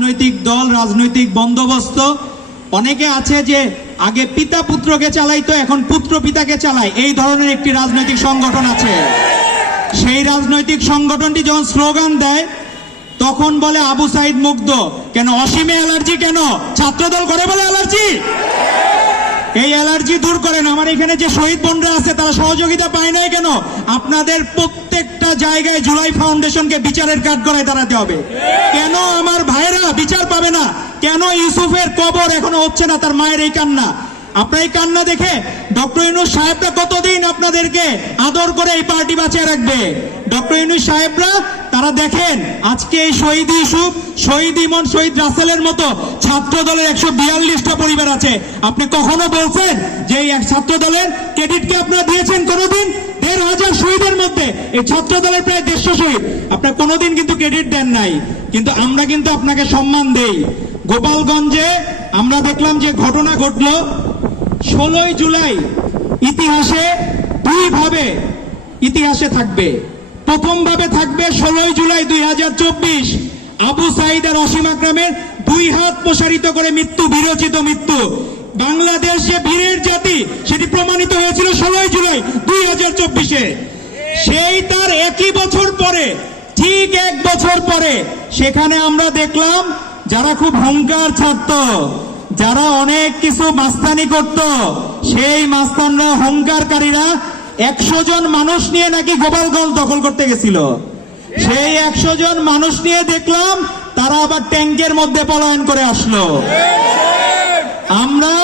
রাজনৈতিক দল, রাজনৈতিক বন্দোবস্ত। অনেকে আছে যে আগে পিতা পুত্রকে চালাইতো, এখন পুত্র পিতাকে চালায়, এই ধরনের একটি রাজনৈতিক সংগঠন আছে। সেই রাজনৈতিক সংগঠনটি যখন স্লোগান দেয় তখন বলে আবু সাইদ মুগ্ধ। কেন? অসীমে অ্যালার্জি। কেন? ছাত্রদল করে বলে অ্যালার্জি। এই অ্যালার্জি দূর করেন। আমার এখানে যে শহীদ বোনরা আছে তারা সহযোগিতা পায় নাই কেন? আপনাদের প্রত্যেকটা জায়গায় জুলাই ফাউন্ডেশনকে বিচারের কাঠগড়ায় দাঁড়াতে হবে। কেন আমার ভাইরা বিচার পাবে না? কেন ইউসুফের কবর এখনো হচ্ছে না? তার মায়ের এই কান্না। আপনার এই কান্না দেখে ডক্টর ইউনূস সাহেবরা কতদিন আপনাদেরকে আদর করে এই পার্টি বাঁচিয়ে রাখবে? ডক্টর ইউনূস সাহেবরা তারা দেখেন আজকে এই শহীদ ইউসুফ, শহীদ ইমন, শহীদ রাসেলের মতো ছাত্র দলের 142টা পরিবার আছে। আপনি কখনো বলছেন যে এই ছাত্র দলের ক্রেডিটকে আপনারা দিয়েছেন কোনোদিন? 1,500 শহীদের মধ্যে এই ছাত্র দলের প্রায় 150 শহীদ, আপনার কোনোদিন কিন্তু ক্রেডিট দেন নাই। কিন্তু আমরা কিন্তু আপনাকে সম্মান দেই। গোপালগঞ্জে আমরা দেখলাম যে ঘটনা ঘটলো 16 জুলাই ইতিহাসে দুই ভাবে ইতিহাসে থাকবে। প্রথম ভাবে থাকবে 16 জুলাই 2024 আবু সাইদ আর অসীম আকরামের 2 হাত প্রসারিত করে মৃত্যু, বিরচিত মৃত্যু। বাংলাদেশ যে বীরের জাতি সেটি প্রমাণিত হয়েছিল 16 জুলাই 2024-এ। সেই তার একই বছর পরে, ঠিক 1 বছর পরে সেখানে আমরা দেখলাম যারা খুব হুঙ্কার ছাড়ত, যারা অনেক কিছু মাস্তানি করত, সেই মাস্তানরা, হুঙ্কারকারীরা 100 জন মানুষ নিয়ে নাকি গোপালগঞ্জ দখল করতে গেছিল। সেই 100 জন মানুষ নিয়ে দেখলাম তারা আবার ট্যাঙ্কের মধ্যে পলায়ন করে আসলো। আমরা